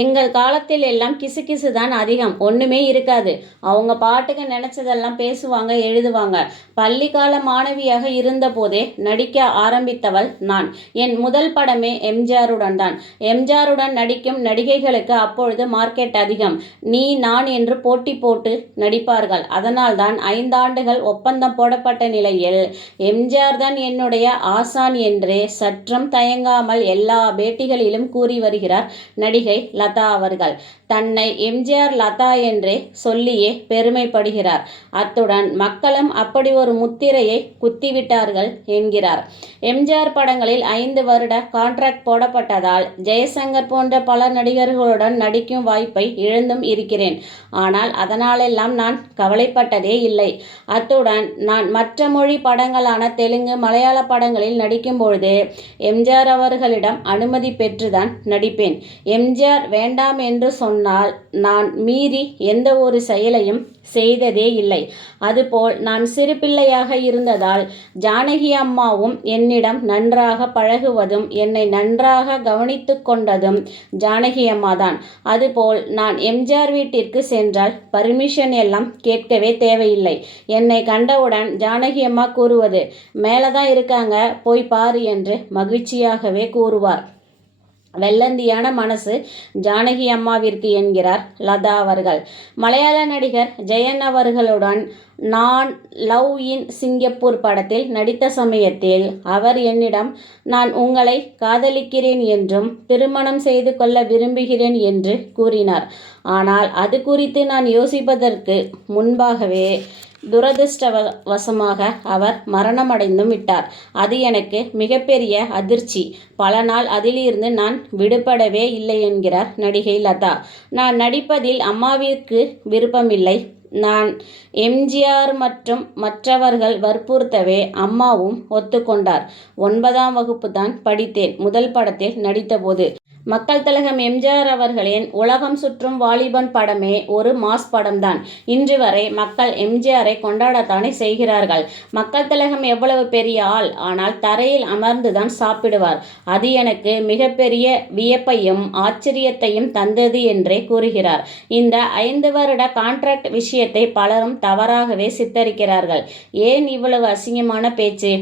எங்கள் காலத்தில் எல்லாம் கிசுகிசு தான் அதிகம், ஒன்றுமே இருக்காது. அவங்க பாட்டுக்கு நினச்சதெல்லாம் பேசுவாங்க, எழுதுவாங்க. பள்ளிக்கால மாணவியாக இருந்தபோதே நடிக்க ஆரம்பித்தவள் நான். என் முதல் படமே எம்ஜிஆருடன் தான். எம்ஜிஆருடன் நடிக்கும் நடிகைகளுக்கு அப்பொழுது மார்க்கெட் அதிகம். நீ நான் என்று போட்டி போட்டு நடிப்பார்கள். அதனால்தான் 5 ஆண்டுகள் ஒப்பந்தம் போடப்பட்ட நிலையில் எம்ஜிஆர் தான் என்னுடைய ஆசான் என்று சற்றும் தயங்காமல் எல்லா பேட்டிகளிலும் கூறி வருகிறார் நடிகை லதா அவர்கள். தன்னை எம்ஜிஆர் லதா என்றே சொல்லியே பெருமைப்படுகிறார். அத்துடன் மக்களும் அப்படி ஒரு முத்திரையை குத்திவிட்டார்கள் என்கிறார். எம்ஜிஆர் படங்களில் 5 வருட கான்ட்ராக்ட் போடப்பட்டதால் ஜெயசங்கர் போன்ற பல நடிகர்களுடன் நடிக்கும் வாய்ப்பை இழந்தும் இருக்கிறேன். ஆனால் அதனாலெல்லாம் நான் கவலைப்பட்டதே இல்லை. அத்துடன் நான் மற்ற மொழி படங்களான தெலுங்கு, மலையாள படங்களில் நடிக்கும் பொழுது எம்ஜிஆர் அவர்களிடம் அனுமதி பெற்றுதான் நடிப்பேன். எம்ஜிஆர் வேண்டாம் என்று சொன்னால் நான் மீறி எந்த ஒரு செயலையும் செய்ததே இல்லை. அதுபோல் நான் சிறு பிள்ளையாக இருந்ததால் ஜானகி அம்மாவும் என்னிடம் நன்றாக பழகுவதும் என்னை நன்றாக கவனித்து கொண்டதும் ஜானகி அம்மா தான். அதுபோல் நான் எம்ஜிஆர் வீட்டிற்கு சென்றால் பர்மிஷன் எல்லாம் கேட்கவே தேவையில்லை. என்னை கண்டவுடன் ஜானகி அம்மா கூறுவது, மேலதான் இருக்காங்க, போய் பாரு என்று மகிழ்ச்சியாகவே கூறுவார். வெள்ளந்தியான மனசு ஜானகி அம்மாவிற்கு என்கிறார் லதா அவர்கள். மலையாள நடிகர் ஜெயன் அவர்களுடன் நான் லவ் இன் சிங்கப்பூர் படத்தில் நடித்த சமயத்தில் அவர் என்னிடம் நான் உங்களை காதலிக்கிறேன் என்றும் திருமணம் செய்து கொள்ள விரும்புகிறேன் என்று கூறினார். ஆனால் அது குறித்து நான் யோசிப்பதற்கு முன்பாகவே துரதிர்ஷ்டவசமாக அவர் மரணமடைந்தும் விட்டார். அது எனக்கு மிகப்பெரிய அதிர்ச்சி. பல நாள் அதிலிருந்து நான் விடுபடவே இல்லை என்கிறார் நடிகை லதா. நான் நடிப்பதில் அம்மாவிற்கு விருப்பமில்லை. நான் எம்ஜிஆர் மற்றும் மற்றவர்கள் வற்புறுத்தவே அம்மாவும் ஒத்துக்கொண்டார். 9ஆம் வகுப்பு தான் படித்தேன் முதல் படத்தில் நடித்தபோது. மக்கள் திலகம் எம்ஜிஆர் அவர்களின் உலகம் சுற்றும் வாலிபன் படமே ஒரு மாஸ் படம்தான். இன்று வரை மக்கள் எம்ஜிஆரை கொண்டாடத்தானே செய்கிறார்கள். மக்கள் திலகம் எவ்வளவு பெரிய ஆள், ஆனால் தரையில் அமர்ந்துதான் சாப்பிடுவார். அது எனக்கு மிகப்பெரிய வியப்பையும் ஆச்சரியத்தையும் தந்தது என்றே கூறுகிறார். இந்த 5 வருட கான்ட்ராக்ட் விஷயத்தை பலரும் தவறாகவே சித்தரிக்கிறார்கள். ஏன் இவ்வளவு அசிங்கமான பேச்சு?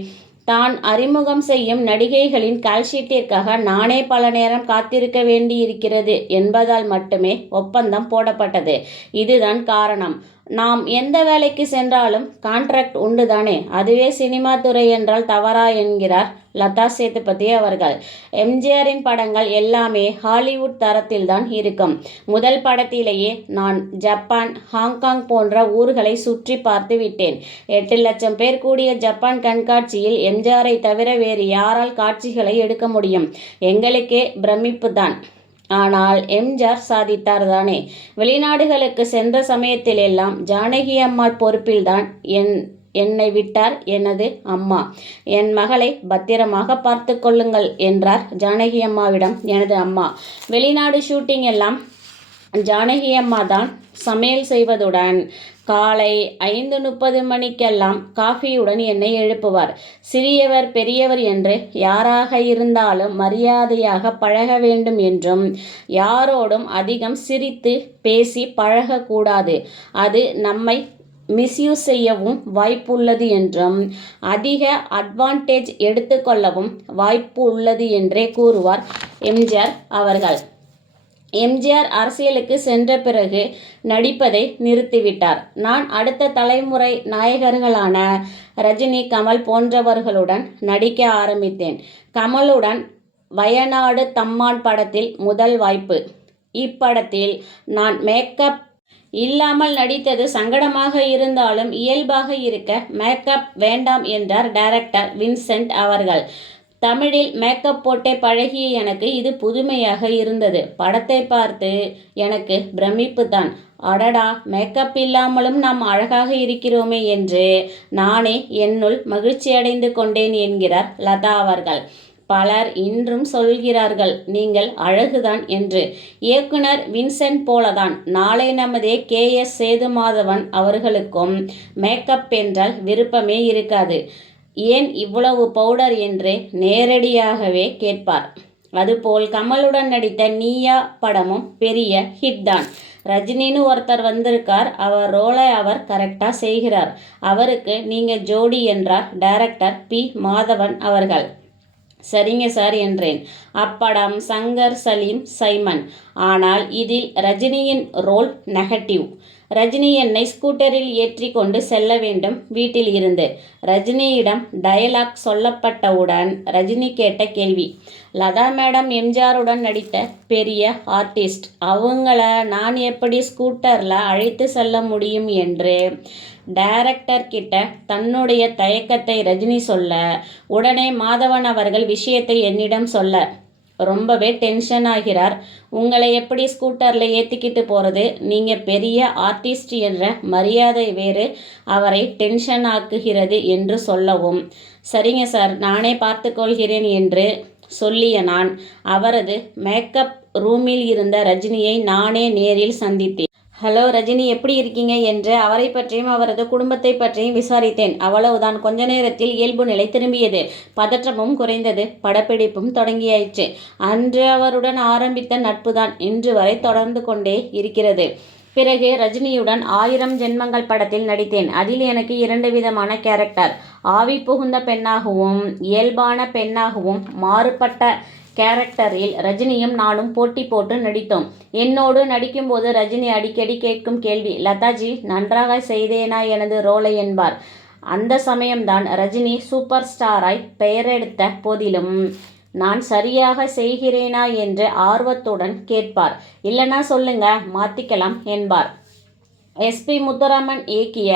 தான் அறிமுகம் செய்யும் நடிகைகளின் கால்ஷீட்டிற்காக நானே பல நேரம் காத்திருக்க வேண்டியிருக்கிறது என்பதால் மட்டுமே ஒப்பந்தம் போடப்பட்டது. இதுதான் காரணம். நாம் எந்த வேலைக்கு சென்றாலும் கான்ட்ராக்ட் உண்டு தானே, அதுவே சினிமா துறை என்றால் தவறா என்கிறார் லதா சேதுபதி அவர்கள். எம்ஜிஆரின் படங்கள் எல்லாமே ஹாலிவுட் தரத்தில் தான் இருக்கும். முதல் படத்திலேயே நான் ஜப்பான், ஹாங்காங் போன்ற ஊர்களை சுற்றி பார்த்து விட்டேன். 8 லட்சம் பேர் கூடிய ஜப்பான் கண்காட்சியில் எம்ஜிஆரை தவிர வேறு யாரால் காட்சிகளை எடுக்க முடியும்? எங்களுக்கே பிரமிப்பு தான். ஆனால் எம்ஜிஆர் சாதித்தார் தானே. வெளிநாடுகளுக்கு சென்ற சமயத்திலெல்லாம் ஜானகி அம்மாள் பொறுப்பில்தான் என்னை விட்டார் எனது அம்மா. என் மகளை பத்திரமாக பார்த்து கொள்ளுங்கள் என்றார் ஜானகி அம்மாவிடம் எனது அம்மா. வெளிநாடு ஷூட்டிங் எல்லாம் ஜானகி அம்மா தான் சமையல் செய்வதுடன் காலை 5:30 மணிக்கெல்லாம் காஃபியுடன் என்னை எழுப்புவார். சிறியவர் பெரியவர் என்று யாராக இருந்தாலும் மரியாதையாக பழக வேண்டும் என்றும் யாரோடும் அதிகம் சிரித்து பேசி பழகக்கூடாது, அது நம்மை மிஸ்யூஸ் செய்யவும் வாய்ப்புள்ளது என்றும் அதிக அட்வான்டேஜ் எடுத்துக்கொள்ளவும் வாய்ப்பு உள்ளது என்றே கூறுவார் எம்ஜிஆர் அவர்கள். எம்ஜிஆர் அரசியலுக்கு சென்ற பிறகு நடிப்பதை நிறுத்திவிட்டார். நான் அடுத்த தலைமுறை நாயகர்களான ரஜினி, கமல் போன்றவர்களுடன் நடிக்க ஆரம்பித்தேன். கமலுடன் வயநாடு தம்மான் படத்தில் முதல் வாய்ப்பு. இப்படத்தில் நான் மேக்கப் இல்லாமல் நடித்தது சங்கடமாக இருந்தாலும் இயல்பாக இருக்க மேக்கப் வேண்டாம் என்றார் டைரக்டர் வின்சென்ட் அவர்கள். தமிழில் மேக்கப் போட்டே பழகிய எனக்கு இது புதுமையாக இருந்தது. படத்தை பார்த்து எனக்கு பிரமிப்பு தான். அடடா, மேக்கப் இல்லாமலும் நாம் அழகாக இருக்கிறோமே என்று நானே என்னுள் மகிழ்ச்சியடைந்து கொண்டேன் என்கிறார் லதா அவர்கள். பலர் இன்றும் சொல்கிறார்கள் நீங்கள் அழகுதான் என்று. இயக்குனர் வின்சென்ட் போலதான் நாளை நமதே KS சேதுமாதவன் அவர்களுக்கும் மேக்கப் என்றால் விருப்பமே இருக்காது. ஏன் இவ்வளவு பவுடர் என்று நேரடியாகவே கேட்பார். அதுபோல் கமலுடன் நடித்த நீயா படமும் பெரிய ஹிட் தான். ரஜினின்னு ஒருத்தர் வந்திருக்கார், அவர் ரோலை அவர் கரெக்டாக செய்கிறார், அவருக்கு நீங்கள் ஜோடி என்றார் டைரக்டர் பி. மாதவன் அவர்கள். சரிங்க சார் என்றேன். அப்படம் சங்கர் சலீம் சைமன். ஆனால் இதில் ரஜினியின் ரோல் நெகட்டிவ். ரஜினி என்னை ஸ்கூட்டரில் ஏற்றி கொண்டு செல்ல வேண்டும் வீட்டில் இருந்து. ரஜினியிடம் டயலாக் சொல்லப்பட்டவுடன் ரஜினி கேட்ட கேள்வி, லதா மேடம் எம்ஜிஆருடன் நடித்த பெரிய ஆர்டிஸ்ட், அவங்கள நான் எப்படி ஸ்கூட்டரில் அழைத்து செல்ல முடியும் என்று டைரக்டர் கிட்ட தன்னுடைய தயக்கத்தை ரஜினி சொல்ல, உடனே மாதவன் அவர்கள் விஷயத்தை என்னிடம் சொல்ல ரொம்பவே டென்ஷன் ஆகிறார். உங்களை எப்படி ஸ்கூட்டரில் ஏற்றிக்கிட்டு போகிறது, நீங்கள் பெரிய ஆர்டிஸ்ட் என்ற மரியாதை வேறு அவரை டென்ஷன் ஆக்குகிறது என்று சொல்லவும், சரிங்க சார் நானே பார்த்துக்கொள்கிறேன் என்று சொல்லிய நான் அவரது மேக்கப் ரூமில் இருந்த ரஜினியை நானே நேரில் சந்தித்தேன். ஹலோ ரஜினி, எப்படி இருக்கீங்க என்று அவரை பற்றியும் அவரது குடும்பத்தை பற்றியும் விசாரித்தேன். அவ்வளவுதான். கொஞ்ச நேரத்தில் இயல்பு நிலை திரும்பியது. பதற்றமும் குறைந்தது. படப்பிடிப்பும் தொடங்கியாயிற்று. அன்று அவருடன் ஆரம்பித்த நட்புதான் இன்று வரை தொடர்ந்து கொண்டே இருக்கிறது. பிறகு ரஜினியுடன் 1000 ஜென்மங்கள் படத்தில் நடித்தேன். அதில் எனக்கு 2 விதமான கேரக்டர், ஆவி புகுந்த பெண்ணாகவும் இயல்பான பெண்ணாகவும் மாறுபட்ட கேரக்டரில் ரஜினியும் நானும் போட்டி போட்டு நடித்தோம். என்னோடு நடிக்கும்போது ரஜினி அடிக்கடி கேட்கும் கேள்வி, லதாஜி நன்றாக செய்தேனா எனது ரோலை என்பார். அந்த சமயம்தான் ரஜினி சூப்பர் ஸ்டாராய் பெயரெடுத்த போதிலும் நான் சரியாக செய்கிறேனா என்று ஆர்வத்துடன் கேட்பார். இல்லைனா சொல்லுங்க மாற்றிக்கலாம் என்பார். எஸ்.பி. முத்துராமன் இயக்கிய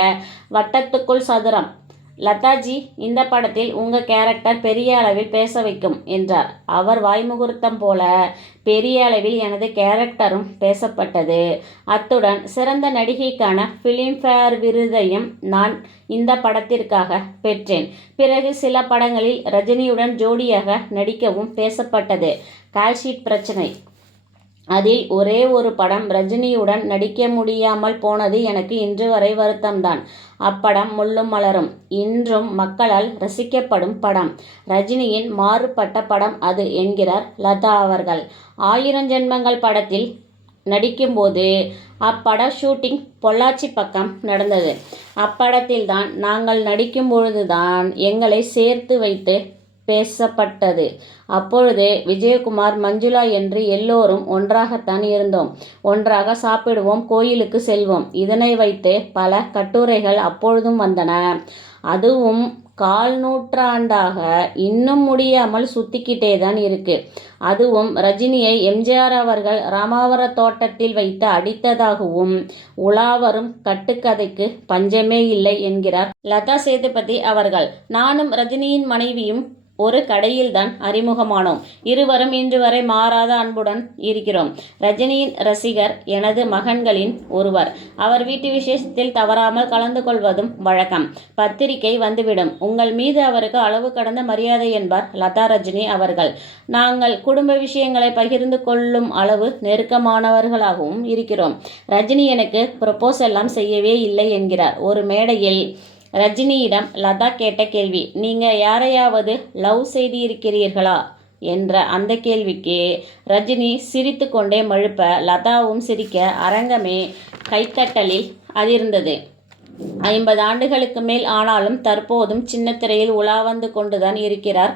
வட்டத்துக்குள் சதுரம், லதாஜி இந்த படத்தில் உங்கள் கேரக்டர் பெரிய அளவில் பேச வைக்கும் என்றார். அவர் வாய்முகூர்த்தம் போல பெரிய அளவில் எனது கேரக்டரும் பேசப்பட்டது. அத்துடன் சிறந்த நடிகைக்கான ஃபிலிம்ஃபேர் விருதையும் நான் இந்த படத்திற்காக பெற்றேன். பிறகு சில படங்களில் ரஜினியுடன் ஜோடியாக நடிக்கவும் பேசப்பட்டது. கால்ஷீட் பிரச்சனை, அதில் ஒரே ஒரு படம் ரஜினியுடன் நடிக்க முடியாமல் போனது எனக்கு இன்று வரை வருத்தம்தான். அப்படம் முள்ளும் மலரும் இன்றும் மக்களால் ரசிக்கப்படும் படம். ரஜினியின் மாறுபட்ட படம் அது என்கிறார் லதா அவர்கள். 1000 ஜென்மங்கள் படத்தில் நடிக்கும்போது அப்பட ஷூட்டிங் பொள்ளாச்சி பக்கம் நடந்தது. அப்படத்தில்தான் நாங்கள் நடிக்கும் பொழுதுதான் எங்களை சேர்த்து வைத்து பேசப்பட்டது. அப்பொழுது விஜயகுமார், மஞ்சுளா என்று எல்லோரும் ஒன்றாகத்தான் இருந்தோம். ஒன்றாக சாப்பிடுவோம், கோயிலுக்கு செல்வோம். இதனை வைத்து பல கட்டுரைகள் அப்பொழுதும் வந்தன. அதுவும் 1/4 நூற்றாண்டாக இன்னும் முடியாமல் சுத்திக்கிட்டே தான் இருக்கு. அதுவும் ரஜினியை எம்ஜிஆர் அவர்கள் ராமாவர தோட்டத்தில் வைத்து அடித்ததாகவும் உலாவரும் கட்டுக்கதைக்கு பஞ்சமே இல்லை என்கிறார் லதா சேதுபதி அவர்கள். நானும் ரஜினியின் மனைவியும் ஒரு கடையில்தான் அறிமுகமானோம். இருவரும் இன்று வரை மாறாத அன்புடன் இருக்கிறோம். ரஜினியின் ரசிகர் எனது மகன்களின் ஒருவர். அவர் வீட்டு விசேஷத்தில் தவறாமல் கலந்து கொள்வதும் வழக்கம். பத்திரிகை வந்துவிடும். உங்கள் மீது அவருக்கு அளவு கடந்த மரியாதை என்பார் லதா ரஜினி அவர்கள். நாங்கள் குடும்ப விஷயங்களை பகிர்ந்து கொள்ளும் அளவு நெருக்கமானவர்களாகவும் இருக்கிறோம். ரஜினி எனக்கு ப்ரப்போஸ் எல்லாம் செய்யவே இல்லை என்கிறார். ஒரு மேடையில் ரஜினியிடம் லதா கேட்ட கேள்வி, நீங்கள் யாரையாவது லவ் செய்திருக்கிறீர்களா என்ற அந்த கேள்விக்கு ரஜினி சிரித்து கொண்டே மழுப்ப லதாவும் சிரிக்க அரங்கமே கைத்தட்டலில் அதிர்ந்தது. 50 ஆண்டுகளுக்கு மேல் ஆனாலும் தற்போதும் சின்னத்திரையில் உலா வந்து கொண்டுதான் இருக்கிறார்.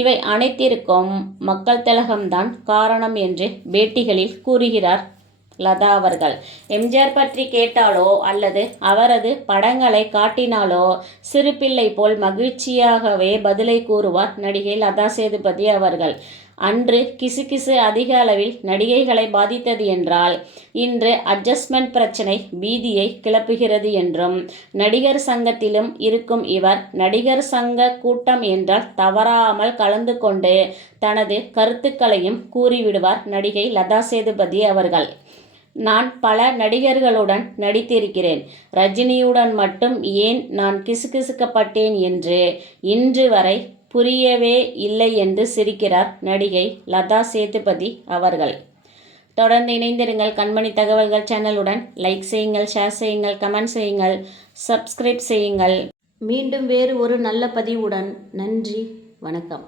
இவை அனைத்திற்கும் மக்கள் திலகம்தான் காரணம் என்று பேட்டிகளில் கூறுகிறார் லதா அவர்கள். எம்ஜிஆர் பற்றி கேட்டாலோ அல்லது அவரது படங்களை காட்டினாலோ சிறுபிள்ளை போல் மகிழ்ச்சியாகவே பதிலை கூறுவார் நடிகை லதா சேதுபதி அவர்கள். அன்று கிசுகிசு அதிக அளவில் நடிகைகளை பாதித்தது என்றால் இன்று அட்ஜஸ்ட்மெண்ட் பிரச்சனை பீதியை கிளப்புகிறது என்றும், நடிகர் சங்கத்திலும் இருக்கும் இவர் நடிகர் சங்க கூட்டம் என்றால் தவறாமல் கலந்து கொண்டு தனது கருத்துக்களையும் கூறிவிடுவார் நடிகை லதா சேதுபதி அவர்கள். நான் பல நடிகர்களுடன் நடித்திருக்கிறேன். ரஜினியுடன் மட்டும் ஏன் நான் கிசுகிசுக்கப்பட்டேன் என்று இன்று வரை புரியவே இல்லை என்று சிரிக்கிறார் நடிகை லதா சேதுபதி அவர்கள். தொடர்ந்து இணைந்திருங்கள் கண்மணி தகவல்கள் சேனலுடன். லைக் செய்யுங்கள், ஷேர் செய்யுங்கள், கமெண்ட் செய்யுங்கள், சப்ஸ்கிரைப் செய்யுங்கள். மீண்டும் வேறு ஒரு நல்ல பதிவுடன். நன்றி, வணக்கம்.